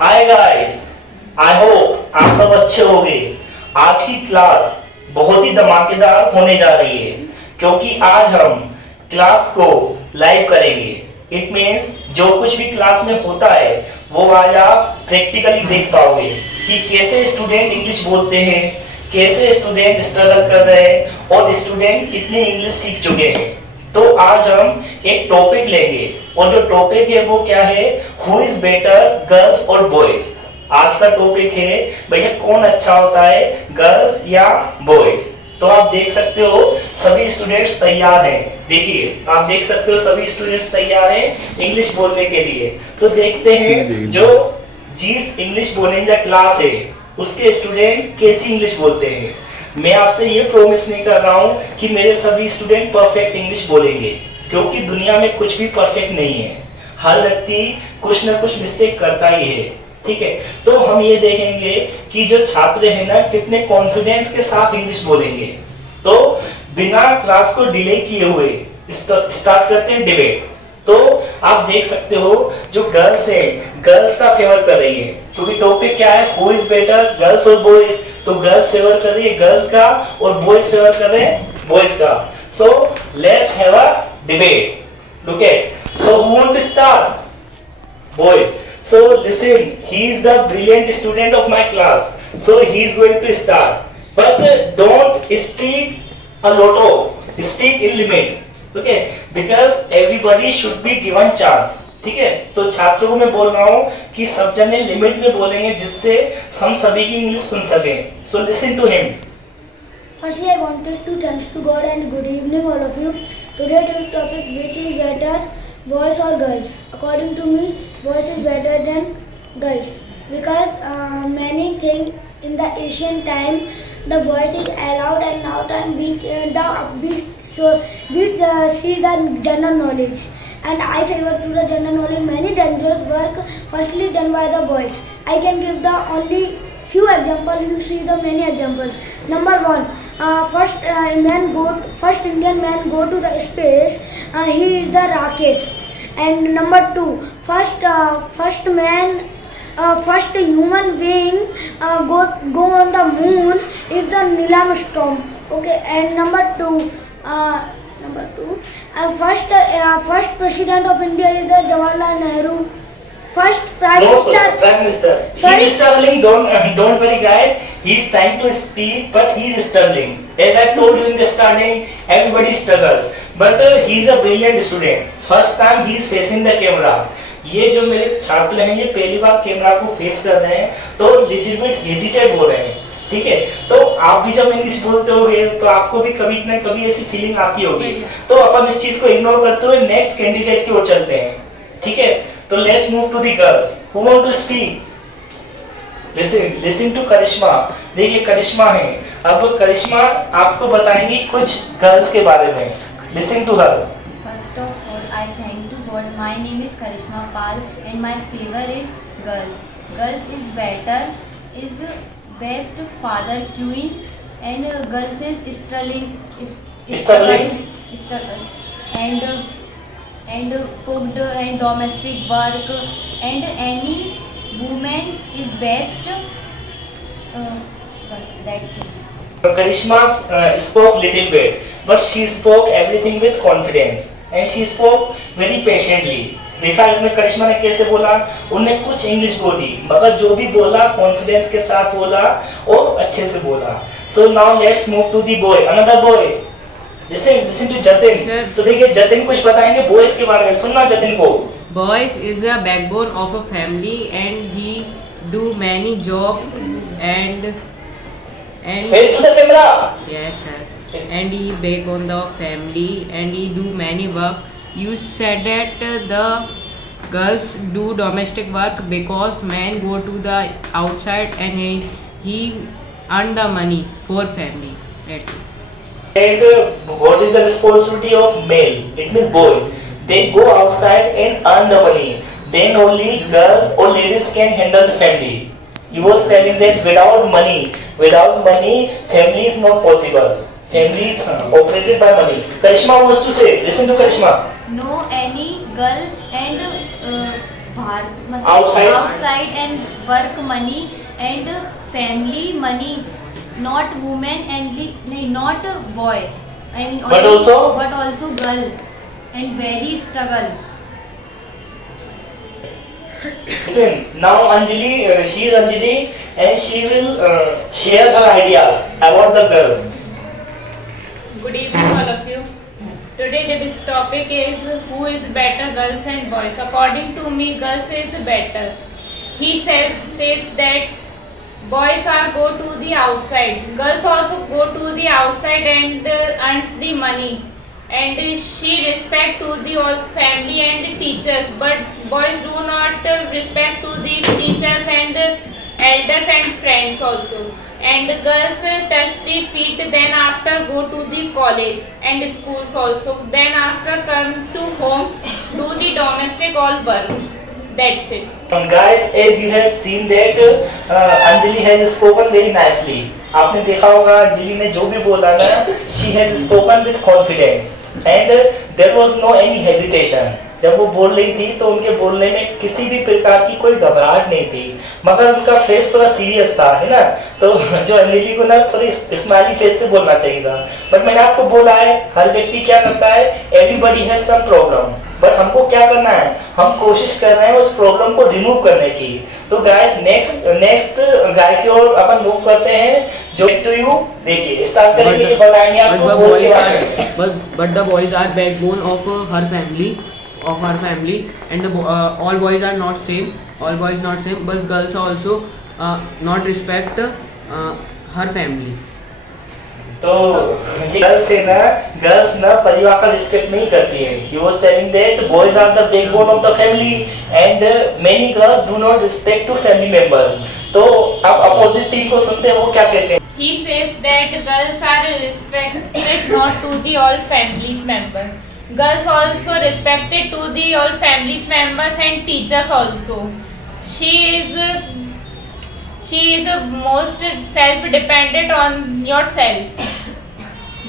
Hi guys, I hope आप सब अच्छे होंगे। आज की क्लास बहुत ही धमाकेदार होने जा रही है क्योंकि आज हम क्लास को लाइव करेंगे। इट मीन्स जो कुछ भी क्लास में होता है वो आज आप प्रैक्टिकली देख पाओगे कि कैसे स्टूडेंट इंग्लिश बोलते हैं, कैसे स्टूडेंट स्ट्रगल कर रहे हैं और स्टूडेंट कितनी इंग्लिश सीख चुके हैं। तो आज हम एक टॉपिक लेंगे और जो टॉपिक है वो क्या है, हु इज बेटर गर्ल्स और बॉयज। आज का टॉपिक है भैया कौन अच्छा होता है, गर्ल्स या बॉयज। तो आप देख सकते हो सभी स्टूडेंट्स तैयार हैं। देखिए आप देख सकते हो सभी स्टूडेंट्स तैयार हैं इंग्लिश बोलने के लिए। तो देखते हैं जो जिस इंग्लिश बोलेंगे क्लास है उसके स्टूडेंट कैसी इंग्लिश बोलते हैं। मैं आपसे ये प्रॉमिस नहीं कर रहा हूँ कि मेरे सभी स्टूडेंट परफेक्ट इंग्लिश बोलेंगे क्योंकि दुनिया में कुछ भी परफेक्ट नहीं है। हर व्यक्ति कुछ ना कुछ मिस्टेक करता ही है, ठीक है। तो हम ये देखेंगे कि जो छात्र है ना कितने कॉन्फिडेंस के साथ इंग्लिश बोलेंगे। तो बिना क्लास को डिले किए हुए स्टार्ट करते हैं डिबेट। तो आप देख सकते हो जो गर्ल्स है गर्ल्स का फेवर कर रही है क्योंकि टॉपिक क्या है, हु इज बेटर गर्ल्स और बॉयज। तो गर्ल्स फेवर कर रही है गर्ल्स का और बॉयज फेवर कर रहे हैं बॉयज का। So let's have a debate. Look at, so who want to start? Boys. So listen, he is the brilliant student of my class, so he is going to start. But don't speak a lot of, speak in limit, okay? Because everybody should be given chance. ठीक है, तो छात्रों को मैं बोल रहा हूँ कि सब जने लिमिट में बोलेंगे जिससे हम सभी की इंग्लिश सुन सकें. So listen to him. Firstly, I wanted to thanks to God and good evening all of you. Today the topic which is better, boys or girls. According to me, boys is better than girls because many things in the ancient time the boys is allowed and now time we see the general knowledge and I favor to the general knowledge. Many dangerous work firstly done by the boys. I can give the only few examples. You see the many examples. Number one, first Indian man go to the space. He is the Rakesh. And number two, first human being go on the moon is the Neil Armstrong. Okay, and number two, first president of India is the Jawaharlal Nehru. First prime minister. Sorry? He is struggling. Don't worry, guys. He is trying to speak, but he is struggling. As I told you in the starting, everybody struggles. But he is a brilliant student. First time he is facing the camera. ये जो मेरे छात्र हैं ये पहली बार camera को face कर रहे हैं तो लिटिल बिट हेजिटेट हो रहे हैं, ठीक है। तो आप भी जब इंग्लिश बोलते होगे तो आपको भी कभी न कभी ऐसी फीलिंग आती होगी। तो अपन इस चीज को इग्नोर करते हुए नेक्स्ट कैंडिडेट की ओर चलते हैं, ठीक है। तो let's move to the girls who want to speak. Listen to Karishma. देखिए करिश्मा है, अब करिश्मा आपको बताएंगी कुछ गर्ल्स के बारे में। Listen to her. First of all, I thank to God. My name is Karishma Pal and my favor is girls. Girls is better, is best father queen and girls is struggling and cooked and domestic work and any woman is best. That's it. Karishma spoke little bit, but she spoke everything with confidence and she spoke very patiently. देखा आपने करिश्मा ने कैसे बोला, उन्होंने कुछ English बोली मगर जो भी बोला कॉन्फिडेंस के साथ बोला और अच्छे से बोला। So now let's move to the boy, another boy. Listen to Jatin. तो देखिए जतिन कुछ बताएंगे बॉयज के बारे में, सुनना जतिन को। Boys is a backbone of a family and he do many job and face to the camera. Yes sir. And he back on the family and he do many work. You said that the girls do domestic work because men go to the outside and he earn the money for family. That's it. And what is the responsibility of male? It means boys. They go outside and earn the money. Then only girls or ladies can handle the family. He was telling that without money, family is not possible. Family is operated by money. Karishma wants to say. Listen to Karishma. No any girl and outside and work money and family money, not woman and not boy, and but also girl, and very struggle. Listen, now Anjali, she is Anjali, and she will share her ideas about the girls. Good evening, all of you. Today this topic is who is better, girls and boys. According to me, girls is better. He says that boys are go to the outside. Girls also go to the outside and earn the money. And she respect to the all family and teachers. But boys do not respect to the teachers and elders and friends also. And girls touch the feet, then after go to the college and schools also. Then after come to home, do the domestic all works. That's it. Guys, as you have seen that Anjali has spoken very nicely. आपने देखा होगा अंजलि ने जो भी बोला ना, she has spoken with confidence and there was no any hesitation. जब वो बोल रही थी तो उनके बोलने में किसी भी प्रकार की कोई घबराहट नहीं थी, मगर उनका फेस थोड़ा सीरियस था, है ना। तो जो अंजलि को ना थोड़ी स्माइली फेस से बोलना चाहिए था। बट मैंने आपको बोला है हर व्यक्ति क्या करता है, everybody has some problem, but हमको क्या करना है, हम कोशिश कर रहे हैं उस प्रॉब्लम को रिमूव करने की। तो गाइस नेक्स्ट गाय की ओर अपन मूव करते हैं। जो टू यू देखिए स्टार्ट करेंगे, बताएंगे आपको बोल के बारे में। But the boys are backbone of her family, and all boys are not same. All boys not same, but girls also not respect her family. तो गर्ल्स ना परिवार का रिस्पेक्ट नहीं करती है। He was telling that boys are the backbone of the family and many girls do not respect to family members. तो अब opposite team को सुनते हैं वो क्या कहते हैं। He says that girls are respected not to the all families members. Girls also respected to the all families members and teachers also. She is most self-dependent on yourself.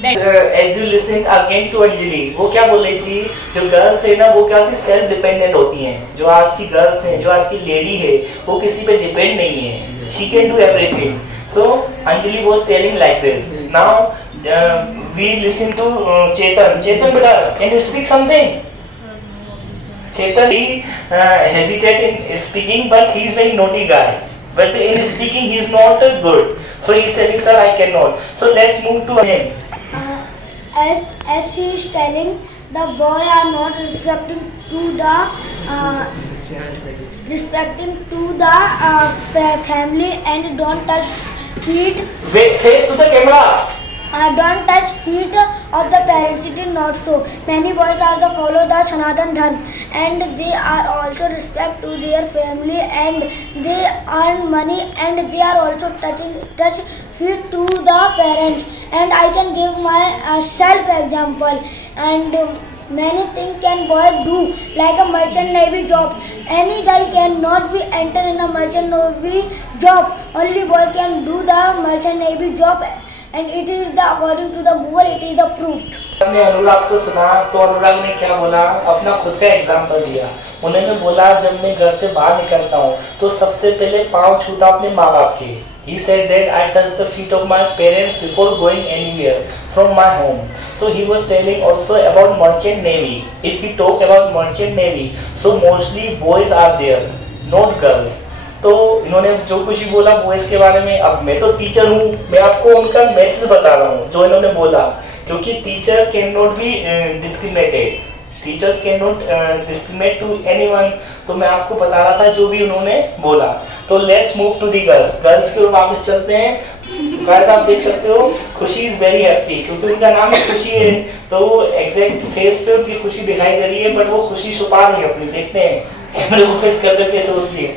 As you listen again to Anjali, वो क्या बोल रही थी, जो girls है ना वो क्या होती है, सेल्फ डिपेंडेंट होती हैं। जो आज की गर्ल्स हैं, जो आज की लेडी है, वो किसी पे डिपेंड नहीं है। She can do everything. So Anjali was telling like this. Now we listen to Chetan. Chetan beta, can you speak something? Chetan he hesitate in speaking, but he is very naughty guy. But in speaking he is not good. So he is telling, sir, I cannot. So let's move to him. As she is telling, the boy are not respecting to the family and don't touch feet. Wait, face to the camera. Don't touch feet of the parents. It is not so. Many boys are the follow the Sanatan Dharma and they are also respect to their family and they earn money and they are also touch feet to the parents. And I can give my self example and many things can boy do like a merchant navy job. Any girl cannot be enter in a merchant navy job. Only boy can do the merchant navy job. And it is the according to the Google, it is the proof. हमने अनुराग को सुना तो अनुराग ने क्या बोला, अपना खुद का एग्जांपल दिया। उन्होंने बोला जब मैं घर से बाहर निकलता हूँ तो सबसे पहले पाँव छूता अपने माँ बाप के। He said that I touch the feet of my parents before going anywhere from my home. So he was telling also about merchant navy. If we talk about merchant navy, so mostly boys are there, not girls. तो इन्होंने जो कुछ भी बोला boys के बारे में, अब मैं तो टीचर हूँ, मैं आपको उनका मैसेज बता रहा हूँ जो इन्होंने बोला, क्योंकि teacher can not be discriminated, teachers can not discriminate to anyone. तो मैं आपको बता रहा था जो भी उन्होंने बोला। तो let's move to the girls. Girls की ओर वापस चलते हैं। गाइस आप देख सकते हो खुशी इज वेरी हैप्पी, क्योंकि उनका नाम ही खुशी है, तो वो एग्जैक्ट फेस पे उनकी खुशी दिखाई दे रही है, बट वो खुशी छुपा रही है अपनी। देखते हैं कैमरे को फेस करके कैसे होती है।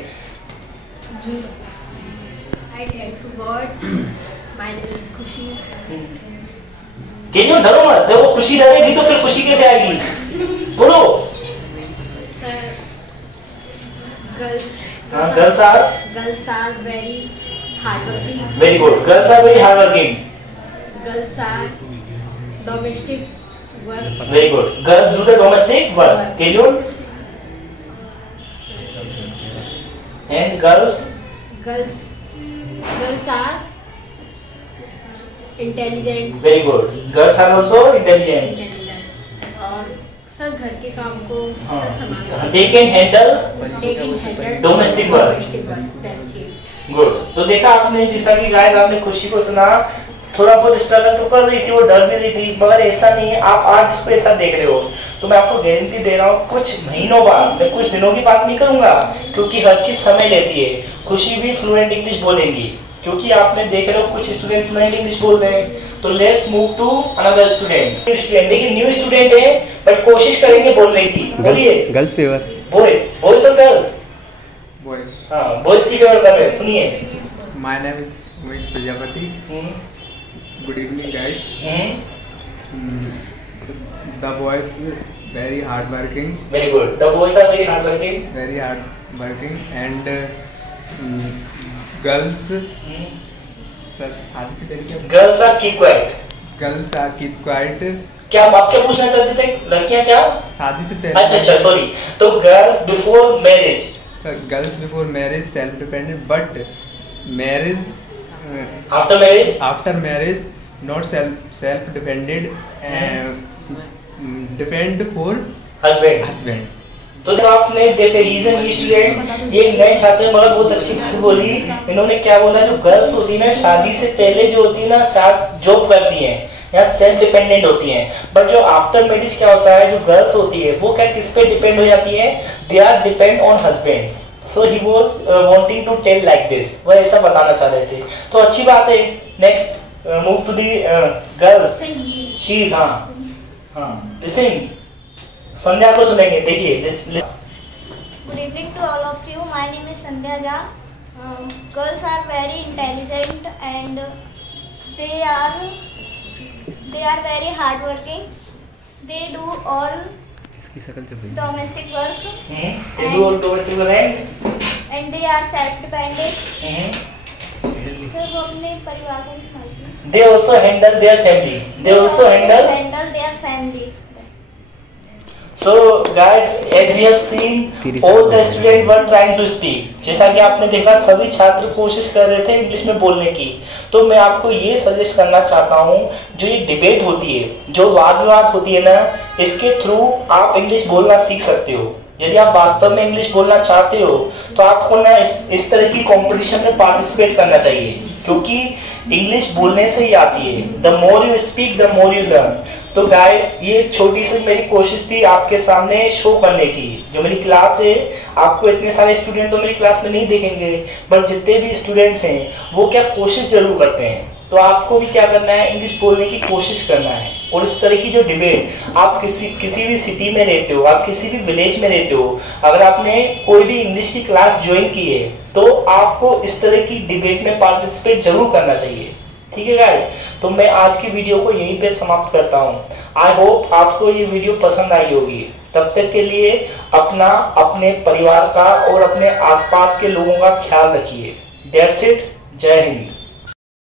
I thank to God. My name is Khushi. क्यों डरो मत, देखो खुशी डरेगी तो फिर खुशी कैसे आएगी, बोलो। Sir, girls. Girls are very hardworking. Very good. Girls are very hardworking. Girls are domestic work. Very good. Girls do the domestic work. Can you? And girls Girls are intelligent. Very good, girls are also intelligent. और sir घर के काम को sir संभालते they can handle Domestic work. That's it. Good. तो देखा आपने, जैसा कि गाइस आपने खुशी को सुना, थोड़ा बहुत स्ट्रगल तो कर रही थी, वो डर भी रही थी, मगर ऐसा नहीं है. आप आज इसको ऐसा देख रहे हो, तो मैं आपको गारंटी दे रहा हूँ कुछ महीनों बाद, मैं कुछ दिनों की बात नहीं करूंगा, क्योंकि हर चीज समय लेती है. खुशी भी फ्लुएंट इंग्लिश बोलेंगी, क्योंकि आपने देख रहे हो कुछ स्टूडेंट फ्लुएंट इंग्लिश बोल रहे हैं. तो let's move to another student. लेकिन न्यू स्टूडेंट है, बट कोशिश करेंगे बोलने की. बोलिए. Girls favour. बॉयज और गर्ल्स. बॉयज. हाँ, बॉयज की फेवर कर रहे हैं. सुनिए. My name is Umesh Prajapati. Good evening guys. The boys very hard working. Very good. The boys are very hard working. Very hard working and girls. Sir, शादी से पहले क्या? Girls are keep quiet. Girls are keep quiet. क्या आप क्या पूछना चाहते थे? लड़कियां क्या? शादी से पहले. अच्छा सॉरी. तो girls before marriage. Sir, girls before marriage self dependent, but marriage. After marriage not self dependent. Depend for husband. तो जब आपने देखे रीजन की स्टूडेंट, ये नए छात्र मगर बहुत अच्छी बात बोली. इन्होंने क्या बोला, जो गर्ल्स होती है ना शादी से पहले जो होती है ना साथ जॉब करती हैं या सेल्फ डिपेंडेंट होती हैं, बट जो आफ्टर मैरिज क्या होता है, जो गर्ल्स होती है वो क्या किस पे डिपेंड हो जाती है, they are depend on husbands. So he was wanting to tell like this, वो ऐसा बताना चाह रहे थे. तो अच्छी बात है. Next move to the girls. She is हाँ लिसन. संध्या को सुनेंगे. देखिए. Good evening to all of you. My name is Sandhya Jha. Girls are very intelligent and they are very hardworking. They do all domestic work. They do all domestic work and they are self-dependent. Sir वो अपने परिवार को संभालते हैं. They also handle their family. They also handle their family. So guys, as we have seen, all the students were trying to speak. जैसा कि आपने देखा सभी छात्र कोशिश कर रहे थे इंग्लिश में बोलने की. तो मैं आपको ये सजेस्ट करना चाहता हूँ, जो ये डिबेट होती है, जो वाद विवाद होती है ना, इसके थ्रू आप इंग्लिश बोलना सीख सकते हो. यदि आप वास्तव में इंग्लिश बोलना चाहते हो तो आपको ना इस तरह की कंपटीशन में पार्टिसिपेट करना चाहिए, क्योंकि इंग्लिश बोलने से ही आती है. The more you speak the more you learn. तो गाइस, ये छोटी सी मेरी कोशिश थी आपके सामने शो करने की. जो मेरी क्लास है, आपको इतने सारे स्टूडेंट तो मेरी क्लास में नहीं देखेंगे, बट जितने भी स्टूडेंट्स हैं वो क्या कोशिश जरूर करते हैं. तो आपको भी क्या करना है, इंग्लिश बोलने की कोशिश करना है. और इस तरह की जो डिबेट, आप किसी भी सिटी में रहते हो, आप किसी भी विलेज में रहते हो, अगर आपने कोई भी इंग्लिश की क्लास ज्वाइन की है तो आपको इस तरह की डिबेट में पार्टिसिपेट जरूर करना चाहिए. ठीक है गाइस, तो मैं आज की वीडियो को यहीं पे समाप्त करता हूँ. आई होप आपको ये वीडियो पसंद आई होगी. तब तक के लिए अपना, अपने परिवार का और अपने आसपास के लोगों का ख्याल रखिए. That's it. जय हिंद.